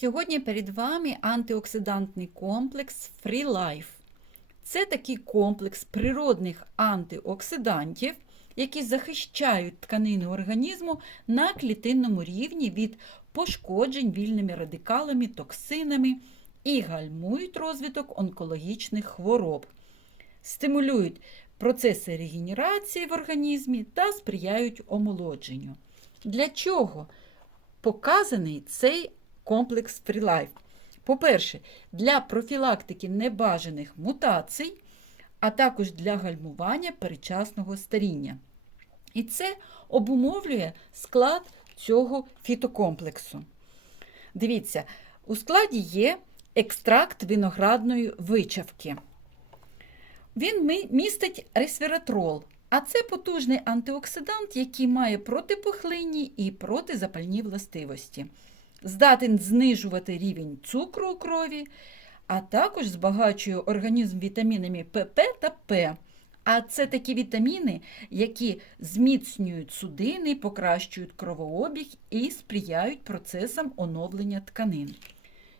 Сьогодні перед вами антиоксидантний комплекс Free Life. Це такий комплекс природних антиоксидантів, які захищають тканини організму на клітинному рівні від пошкоджень вільними радикалами, токсинами і гальмують розвиток онкологічних хвороб, стимулюють процеси регенерації в організмі та сприяють омолодженню. Для чого показаний цей комплекс FreeLife? По-перше, для профілактики небажаних мутацій, а також для гальмування передчасного старіння. І це обумовлює склад цього фітокомплексу. Дивіться, у складі є екстракт виноградної вичавки. Він містить ресвератрол, а це потужний антиоксидант, який має протипухлинні і протизапальні властивості. Здатен знижувати рівень цукру у крові, а також збагачує організм вітамінами ПП та П. А це такі вітаміни, які зміцнюють судини, покращують кровообіг і сприяють процесам оновлення тканин.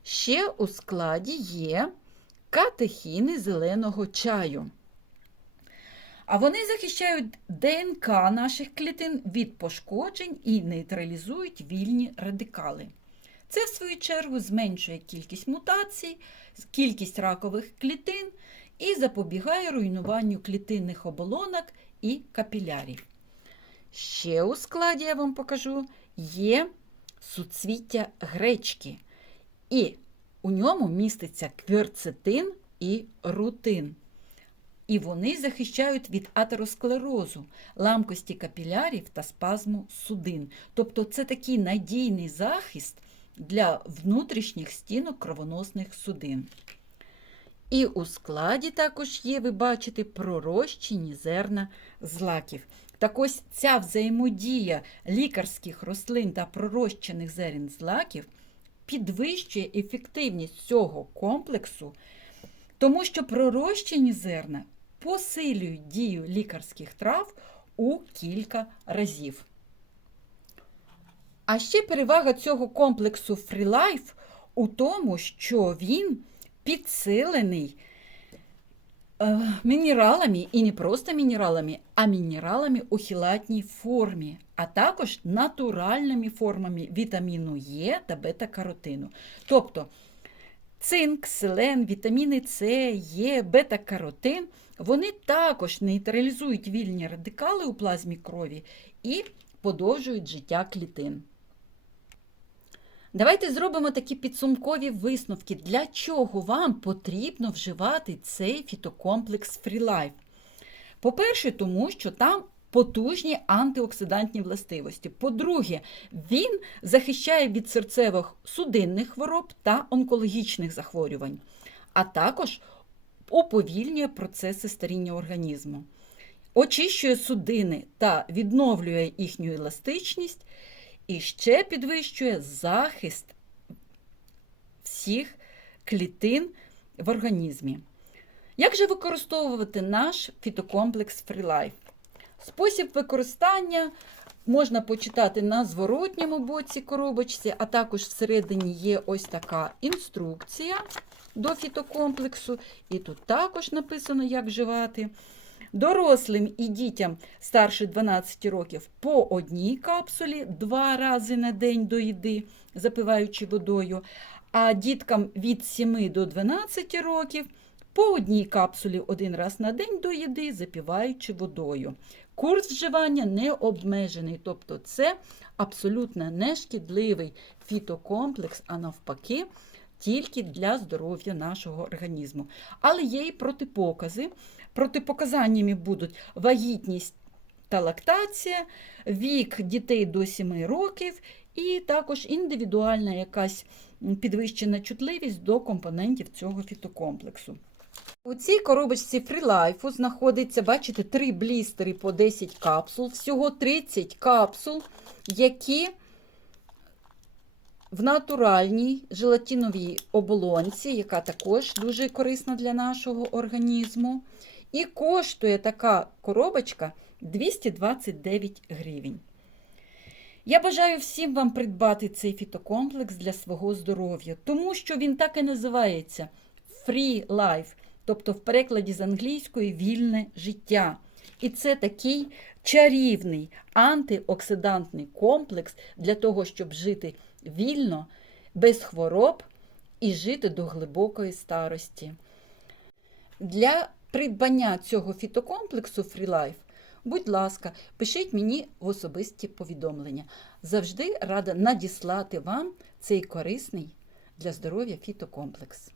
Ще у складі є катехіни зеленого чаю. А вони захищають ДНК наших клітин від пошкоджень і нейтралізують вільні радикали. Це, в свою чергу, зменшує кількість мутацій, кількість ракових клітин і запобігає руйнуванню клітинних оболонок і капілярів. Ще у складі я вам покажу є суцвіття гречки. І у ньому міститься кверцетин і рутин. І вони захищають від атеросклерозу, ламкості капілярів та спазму судин. Тобто це такий надійний захист для внутрішніх стінок кровоносних судин. І у складі також є, ви бачите, пророщені зерна злаків. Так ось ця взаємодія лікарських рослин та пророщених зерен злаків підвищує ефективність цього комплексу, тому що пророщені зерна посилюють дію лікарських трав у кілька разів. А ще перевага цього комплексу FreeLife у тому, що він підсилений е, мінералами, і не просто мінералами, а мінералами у хілатній формі, а також натуральними формами вітаміну Е та бета-каротину. Тобто цинк, селен, вітаміни С, Е, бета-каротин, вони також нейтралізують вільні радикали у плазмі крові і подовжують життя клітин. Давайте зробимо такі підсумкові висновки, для чого вам потрібно вживати цей фітокомплекс FreeLife. По-перше, тому що там потужні антиоксидантні властивості. По-друге, він захищає від серцевих судинних хвороб та онкологічних захворювань, а також уповільнює процеси старіння організму, очищує судини та відновлює їхню еластичність. І ще підвищує захист всіх клітин в організмі. Як же використовувати наш фітокомплекс FreeLife? Спосіб використання можна почитати на зворотньому боці коробочці, а також всередині є ось така інструкція до фітокомплексу, і тут також написано, як вживати. Дорослим і дітям старше 12 років по одній капсулі два рази на день до їди, запиваючи водою, а діткам від 7 до 12 років по одній капсулі один раз на день до їди, запиваючи водою. Курс вживання не обмежений, тобто це абсолютно нешкідливий фітокомплекс, а навпаки, тільки для здоров'я нашого організму. Але є і протипокази. Протипоказаннями будуть вагітність та лактація, вік дітей до 7 років, і також індивідуальна якась підвищена чутливість до компонентів цього фітокомплексу. У цій коробочці FreeLife знаходиться, бачите, три блістери по 10 капсул, всього 30 капсул, які в натуральній желатиновій оболонці, яка також дуже корисна для нашого організму. І коштує така коробочка 229 гривень. Я бажаю всім вам придбати цей фітокомплекс для свого здоров'я, тому що він так і називається Free Life, тобто в перекладі з англійської вільне життя. І це такий чарівний антиоксидантний комплекс для того, щоб жити вільно, без хвороб і жити до глибокої старості. Для придбання цього фітокомплексу FreeLife, будь ласка, пишіть мені в особисті повідомлення. Завжди рада надіслати вам цей корисний для здоров'я фітокомплекс.